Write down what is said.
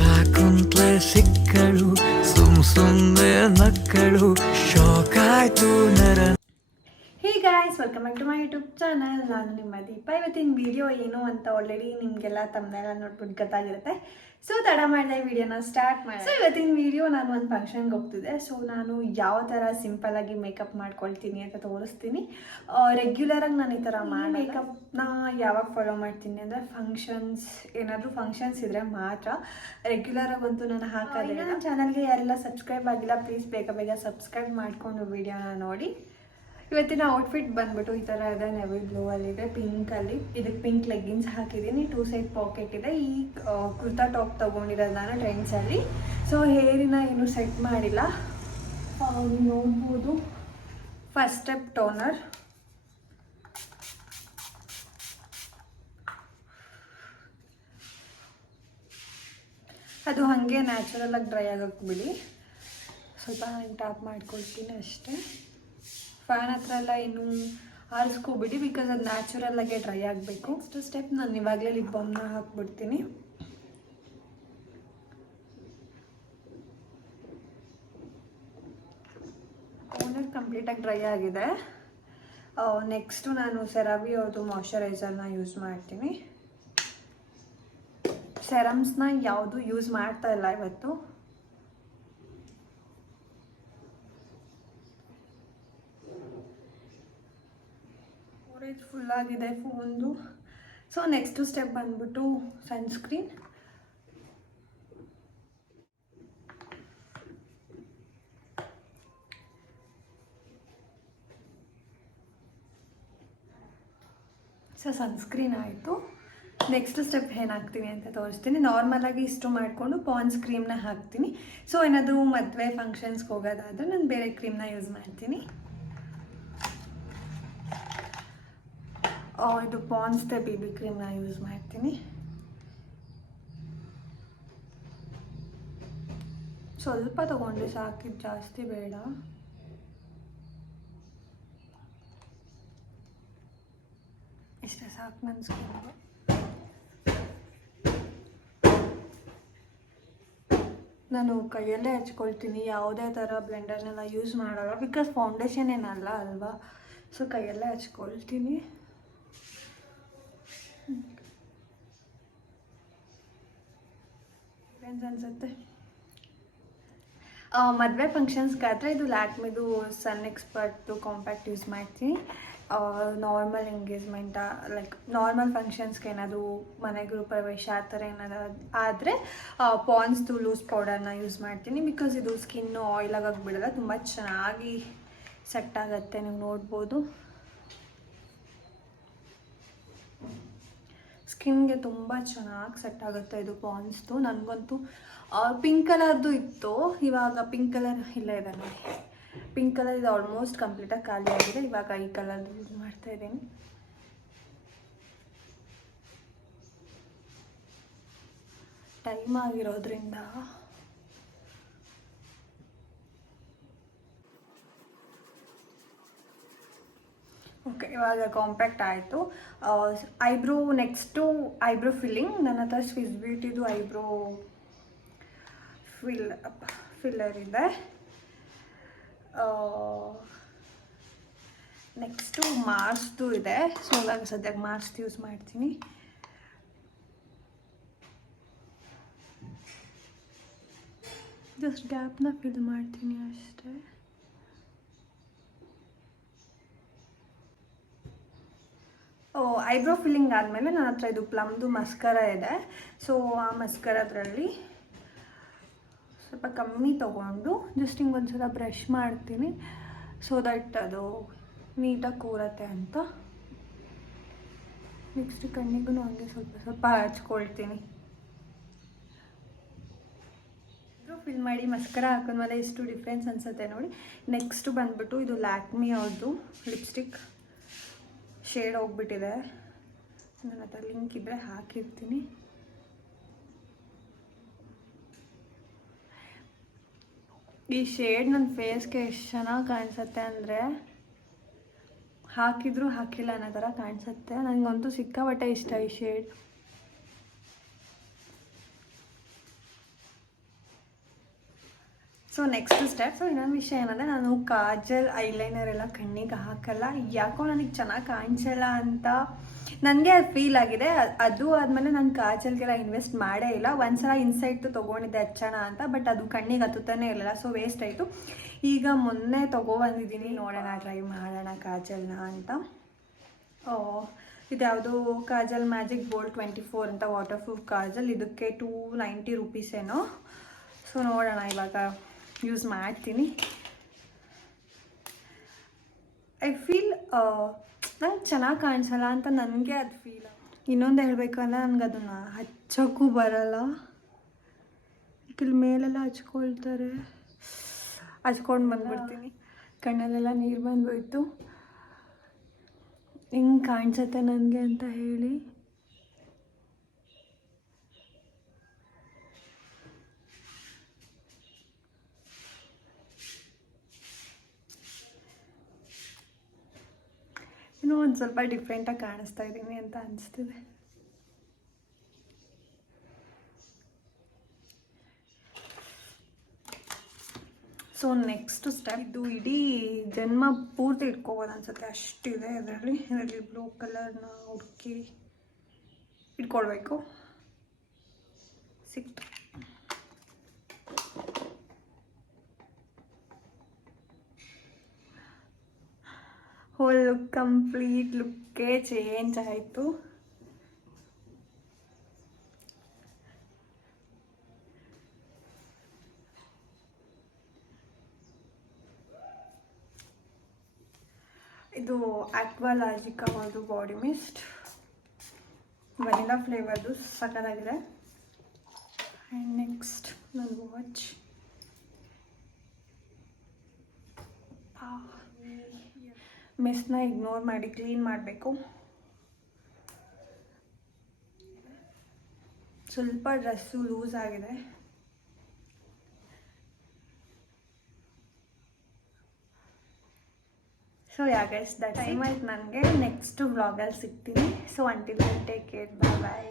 ಕಾಕುಂತ್ಲೆ ಸಿಕ್ಕಳು ಸುಮ್ನೆ ನಕ್ಕಳು ಶಾಕ್ ಆಯ್ತು ನರ. Hey guys, welcome back to my YouTube channel. ನಾನು ನಿಮ್ಮ ದೀಪ. ಇವತ್ತಿನ ವಿಡಿಯೋ ಏನು ಅಂತ ಆಲ್ರೆಡಿ ನಿಮಗೆಲ್ಲ ತಮ್ಮನೆಲ್ಲ ನೋಡ್ಬಿಟ್ಟು ಗೊತ್ತಾಗಿರುತ್ತೆ. ಸೊ ತಡ ಮಾಡಿದೆ ವಿಡಿಯೋನ ಸ್ಟಾರ್ಟ್ ಮಾಡಿ. ಸೊ ಇವತ್ತಿನ ವಿಡಿಯೋ ನಾನು ಒಂದು ಫಂಕ್ಷನ್ಗೆ ಹೋಗ್ತಿದ್ದೆ. ಸೊ ನಾನು ಯಾವ ಥರ ಸಿಂಪಲ್ಲಾಗಿ ಮೇಕಪ್ ಮಾಡ್ಕೊಳ್ತೀನಿ ಅಂತ ತೋರಿಸ್ತೀನಿ. ರೆಗ್ಯುಲರಾಗಿ ನಾನು ಈ ಥರ ಮೇಕಪ್ನ ಯಾವಾಗ ಫಾಲೋ ಮಾಡ್ತೀನಿ ಅಂದರೆ ಏನಾದರೂ ಫಂಕ್ಷನ್ಸ್ ಇದ್ದರೆ ಮಾತ್ರ. ರೆಗ್ಯುಲರಾಗಂತೂ ನಾನು ಹಾಕೋದಿಲ್ಲ. ನನ್ನ ಚಾನಲ್ಗೆ ಯಾರೆಲ್ಲ ಸಬ್ಸ್ಕ್ರೈಬ್ ಆಗಿಲ್ಲ ಪ್ಲೀಸ್ ಬೇಗ ಸಬ್ಸ್ಕ್ರೈಬ್ ಮಾಡಿಕೊಂಡು ವಿಡಿಯೋನ ನೋಡಿ. ಇವತ್ತಿನ ಔಟ್ಫಿಟ್ ಬಂದ್ಬಿಟ್ಟು ಈ ಥರ ಇದೆ. ನೆವಿ ಬ್ಲೂ ಅಲ್ಲಿದೆ, ಪಿಂಕಲ್ಲಿ. ಇದಕ್ಕೆ ಪಿಂಕ್ ಲೆಗ್ಗಿನ್ಸ್ ಹಾಕಿದ್ದೀನಿ, 2 ಸೈಡ್ ಪಾಕೆಟ್ ಇದೆ. ಈ ಕುರ್ತಾ ಟಾಪ್ ತೊಗೊಂಡಿರೋದು ನಾನು ಟ್ರೆಂಡ್ಸಲ್ಲಿ. ಸೊ ಹೇರಿನ ಏನು ಸೆಟ್ ಮಾಡಿಲ್ಲ, ನೋಡ್ಬೋದು. ಫಸ್ಟ್ ಸ್ಟೆಪ್ ಟೋನರ್, ಅದು ಹಾಗೆ ನ್ಯಾಚುರಲಾಗಿ ಡ್ರೈ ಆಗೋಕ್ಕೆ ಬಿಡಿ. ಸ್ವಲ್ಪ ನಾನು ಟಾಪ್ ಮಾಡ್ಕೊಳ್ತೀನಿ ಅಷ್ಟೇ. ಫ್ಯಾನ್ ಹತ್ರ ಎಲ್ಲ ಇನ್ನೂ ಆರಿಸ್ಕೊಬಿಡಿ, ಬಿಕಾಸ್ ಅದು ನ್ಯಾಚುರಲ್ಲಾಗೆ ಡ್ರೈ ಆಗಬೇಕು. ನೆಕ್ಸ್ಟ್ ಸ್ಟೆಪ್ ನಾನು ಇವಾಗಲೇ ಲಿಪ್ ಬಾಮ್ನ ಹಾಕ್ಬಿಡ್ತೀನಿ. ಟೋನರ್ ಕಂಪ್ಲೀಟಾಗಿ ಡ್ರೈ ಆಗಿದೆ. ನೆಕ್ಸ್ಟು ನಾನು ಸೆರಾವಿ ಅವ್ರದ್ದು ಮಾಯ್ಶ್ಚರೈಸರ್ನ ಯೂಸ್ ಮಾಡ್ತೀನಿ. ಸೆರಮ್ಸ್ನ ಯಾವುದು ಯೂಸ್ ಮಾಡ್ತಾ ಇಲ್ಲ ಇವತ್ತು. ಫುಲ್ ಆಗಿದೆ ಫೋನ್ದು. ಸೊ ನೆಕ್ಸ್ಟ್ ಸ್ಟೆಪ್ ಬಂದ್ಬಿಟ್ಟು ಸನ್ಸ್ಕ್ರೀನ್. ಸೊ ಸನ್ಸ್ಕ್ರೀನ್ ಆಯಿತು. ನೆಕ್ಸ್ಟ್ ಸ್ಟೆಪ್ ಏನು ಹಾಕ್ತೀನಿ ಅಂತ ತೋರಿಸ್ತೀನಿ. ನಾರ್ಮಲಾಗಿ ಇಷ್ಟು ಮಾಡಿಕೊಂಡು ಪಾನ್ಸ್ ಕ್ರೀಮ್ನ ಹಾಕ್ತೀನಿ. ಸೊ ಏನಾದರೂ ಮದುವೆ ಫಂಕ್ಷನ್ಸ್ಗೆ ಹೋಗೋದಾದರೆ ನಾನು ಬೇರೆ ಕ್ರೀಮ್ನ ಯೂಸ್ ಮಾಡ್ತೀನಿ. ಇದು ಪಾನ್ಸ್ದ ಬೇಬಿ ಕ್ರೀಮ್ನ ಯೂಸ್ ಮಾಡ್ತೀನಿ. ಸ್ವಲ್ಪ ತೊಗೊಂಡು ಸಾಕಿದ್ದು, ಜಾಸ್ತಿ ಬೇಡ. ಇಷ್ಟೇ ಸಾಕು ನನ್ನ ಸ್ಕಿನ್ಗೆ. ನಾನು ಕೈಯಲ್ಲೇ ಹಚ್ಕೊಳ್ತೀನಿ, ಯಾವುದೇ ಥರ ಬ್ಲೆಂಡರ್ನೆಲ್ಲ ಯೂಸ್ ಮಾಡೋಲ್ಲ, ಬಿಕಾಸ್ ಫೌಂಡೇಶನ್ ಏನಲ್ಲ ಅಲ್ವಾ. ಸೊ ಕೈಯಲ್ಲೇ ಹಚ್ಕೊಳ್ತೀನಿ. ಅನ್ಸುತ್ತೆ ಮದುವೆ ಫಂಕ್ಷನ್ಸ್ಗಾದರೆ ಇದು ಲ್ಯಾಕ್ಮಿದು ಸನ್ ಎಕ್ಸ್ಪರ್ಟ್ದು ಕಾಂಪ್ಯಾಕ್ಟ್ ಯೂಸ್ ಮಾಡ್ತೀನಿ. ನಾರ್ಮಲ್ ಎಂಗೇಜ್ಮೆಂಟ ಲೈಕ್ ನಾರ್ಮಲ್ ಫಂಕ್ಷನ್ಸ್ಗೆ ಏನಾದರೂ ಮನೆ ಗೃಹಪ್ರವೇಶ ಆ ಥರ ಏನಾದರೂ ಆದರೆ ಪಾನ್ಸ್ದು ಲೂಸ್ ಪೌಡರ್ನ ಯೂಸ್ ಮಾಡ್ತೀನಿ. ಬಿಕಾಸ್ ಇದು ಸ್ಕಿನ್ನು ಆಯಿಲ್ ಆಗೋಕ್ಕೆ ಬಿಡಲ್ಲ, ತುಂಬ ಚೆನ್ನಾಗಿ ಸೆಟ್ ಆಗುತ್ತೆ. ನೀವು ನೋಡ್ಬೋದು ಸ್ಕಿನ್ಗೆ ತುಂಬ ಚೆನ್ನಾಗಿ ಸೆಟ್ ಆಗುತ್ತೆ ಇದು ಪಾನ್ಸ್ದು. ನನಗಂತೂ ಪಿಂಕ್ ಕಲರ್ದು ಇತ್ತು, ಇವಾಗ ಪಿಂಕ್ ಕಲರ್ ಇಲ್ಲ ಇದೆ ನೋಡಿ. ಪಿಂಕ್ ಕಲರ್ ಇದು ಆಲ್ಮೋಸ್ಟ್ ಕಂಪ್ಲೀಟಾಗಿ ಖಾಲಿ ಆಗಿದೆ. ಇವಾಗ ಈ ಕಲರ್ ಯೂಸ್ ಮಾಡ್ತಾ ಇದ್ದೀನಿ. ಟೈಮ್ ಆಗಿರೋದ್ರಿಂದ ಓಕೆ, ಇವಾಗ ಕಾಂಪ್ಯಾಕ್ಟ್ ಆಯಿತು. Eyebrow next eyebrow filling. ನನ್ನ ಹತ್ರ ಸ್ವಿಸ್ ಬ್ಯೂಟಿದು ಐಬ್ರೋ ಫಿಲ್ಲರ್ ಇದೆ. ನೆಕ್ಸ್ಟು ಮಾರ್ಸ್ದು ಇದೆ. ಸೊ ಇವಾಗ ಸದ್ಯಕ್ಕೆ ಮಾರ್ಸ್ ಯೂಸ್ ಮಾಡ್ತೀನಿ. ಜಸ್ಟ್ ಗ್ಯಾಪ್ನ ಫಿಲ್ ಮಾಡ್ತೀನಿ ಅಷ್ಟೇ. ಐಬ್ರೋ ಫಿಲ್ಲಿಂಗ್ ಆದಮೇಲೆ ನನ್ನ ಹತ್ರ ಇದು ಪ್ಲಮ್ದು ಮಸ್ಕರ ಇದೆ. ಸೊ ಆ ಮಸ್ಕರದ್ರಲ್ಲಿ ಸ್ವಲ್ಪ ಕಮ್ಮಿ ತೊಗೊಂಡು ಜಸ್ಟ್ ಹಿಂಗೆ ಒಂದು ಸಲ ಬ್ರಷ್ ಮಾಡ್ತೀನಿ, ಸೊ ದಟ್ ಅದು ನೀಟಾಗಿ ಕೂರತ್ತೆ ಅಂತ. ನೆಕ್ಸ್ಟ್ ಕಣ್ಣಿಗೂ ಹಂಗೆ ಸ್ವಲ್ಪ ಹಚ್ಕೊಳ್ತೀನಿ. ಫಿಲ್ ಮಾಡಿ ಮಸ್ಕರ ಹಾಕಿದ್ಮೇಲೆ ಇಷ್ಟು ಡಿಫ್ರೆನ್ಸ್ ಅನಿಸುತ್ತೆ ನೋಡಿ. ನೆಕ್ಸ್ಟ್ ಬಂದ್ಬಿಟ್ಟು ಇದು ಲ್ಯಾಕ್ಮಿ ಅವ್ರದ್ದು ಲಿಪ್ಸ್ಟಿಕ್. ಶೇಡ್ ಹೋಗ್ಬಿಟ್ಟಿದೆ, ನನ್ನ ಹತ್ರ ಲಿಂಕ್ ಇದ್ದರೆ ಹಾಕಿರ್ತೀನಿ. ಈ ಶೇಡ್ ನನ್ನ ಫೇಸ್ಗೆ ಎಷ್ಟು ಚೆನ್ನಾಗಿ ಕಾಣಿಸುತ್ತೆ ಅಂದರೆ ಹಾಕಿದ್ರು ಹಾಕಿಲ್ಲ ಅನ್ನೋ ಥರ ಕಾಣಿಸುತ್ತೆ. ನನಗಂತೂ ಸಿಕ್ಕಾಪಟ್ಟೆ ಇಷ್ಟ ಈ shade. So next step. So ಇನ್ನೊಂದು ವಿಷಯ ಏನಂದರೆ ನಾನು ಕಾಜಲ್ ಐಲೈನರ್ ಎಲ್ಲ ಕಣ್ಣಿಗೆ ಹಾಕಲ್ಲ, ಯಾಕೋ ನನಗೆ ಚೆನ್ನಾಗಿ ಕಾಣಿಸಲ್ಲ ಅಂತ ನನಗೆ ಅದು ಫೀಲ್ ಆಗಿದೆ. ಅದು ಆದಮೇಲೆ ನಾನು ಕಾಜಲ್ಗೆಲ್ಲ ಇನ್ವೆಸ್ಟ್ ಮಾಡೇ ಇಲ್ಲ. ಒಂದ್ಸಲ ಇನ್ಸೈಟ್ ತೊಗೊಂಡಿದ್ದೆ ಹಚ್ಚೋಣ ಅಂತ, ಬಟ್ ಅದು ಕಣ್ಣಿಗೆ ಹತ್ತುತ್ತಾನೆ ಇರಲಿಲ್ಲ, ಸೊ ವೇಸ್ಟ್ ಆಯಿತು. ಈಗ ಮೊನ್ನೆ ತೊಗೊಬಂದಿದ್ದೀನಿ, ನೋಡೋಣ ಟ್ರೈ ಮಾಡೋಣ ಕಾಜಲ್ನ ಅಂತ. ಇದ್ಯಾವುದು ಕಾಜಲ್ ಮ್ಯಾಜಿಕ್ ಬೋಲ್ಡ್ 24 ಅಂತ ವಾಟರ್ ಪ್ರೂಫ್ ಕಾಜಲ್. ಇದಕ್ಕೆ 290 ರುಪೀಸ್ ಏನೋ. ಸೊ ನೋಡೋಣ, ಇವಾಗ ಯೂಸ್ ಮಾಡ್ತೀನಿ. ಐ ಫೀಲ್ ನಂಗೆ ಚೆನ್ನಾಗಿ ಕಾಣಿಸಲ್ಲ ಅಂತ ನನಗೆ ಅದು ಫೀಲ್. ಇನ್ನೊಂದು ಹೇಳಬೇಕಂದ್ರೆ ನನಗೆ ಅದನ್ನು ಹಚ್ಚೋಕ್ಕೂ ಬರಲ್ಲ. ಇಲ್ಲಿ ಮೇಲೆಲ್ಲ ಹಚ್ಕೊಳ್ತಾರೆ, ಹಚ್ಕೊಂಡು ಬಂದ್ಬಿಡ್ತೀನಿ. ಕಣ್ಣಲ್ಲೆಲ್ಲ ನೀರು ಬಂದೋಯ್ತು. ಹೆಂಗೆ ಕಾಣಿಸುತ್ತೆ ನನಗೆ ಅಂತ ಹೇಳಿ. ಇನ್ನೂ ಒಂದು ಸ್ವಲ್ಪ ಡಿಫ್ರೆಂಟಾಗಿ ಕಾಣಿಸ್ತಾ ಇದ್ದೀನಿ ಅಂತ ಅನಿಸ್ತಿದೆ. ಸೊ ನೆಕ್ಸ್ಟ್ ಸ್ಟೆಪ್, ಇದು ಇಡೀ ಜನ್ಮ ಪೂರ್ತಿ ಇಟ್ಕೋಬೋದು ಅನ್ಸುತ್ತೆ, ಅಷ್ಟಿದೆ ಇದರಲ್ಲಿ ಬ್ಲೂ ಕಲರ್ನ ಹುಡುಕಿ ಇಟ್ಕೊಳ್ಬೇಕು. ಸಿಕ್ತು. ಹೋಲ್ ಲುಕ್, ಕಂಪ್ಲೀಟ್ ಲುಕ್ಕೇ ಚೇಂಜ್ ಆಯಿತು. ಇದು ಆಕ್ವಾಲಾಜಿಕಾ ಒಂದು ಬಾಡಿ ಮಿಸ್ಟ್, ವೆನಿಲಾ ಫ್ಲೇವರ್ದು, ಸಕ್ಕತ್ತಾಗಿದೆ. ಆ್ಯಂಡ್ ನೆಕ್ಸ್ಟ್ ನನ್ನ ವಾಚ್. ಮಿಸ್ನ ಇಗ್ನೋರ್ ಮಾಡಿ ಕ್ಲೀನ್ ಮಾಡಬೇಕು. ಸ್ವಲ್ಪ ಡ್ರೆಸ್ಸು ಲೂಸ್ ಆಗಿದೆ. ಸೊ ಗೈಸ್, ದಟ್ ಟೈಮ್ ಆಯ್ತು ನನಗೆ. ನೆಕ್ಸ್ಟ್ ವ್ಲಾಗಲ್ಲಿ ಸಿಗ್ತೀನಿ. So until then take care, bye ಬಾಯ್.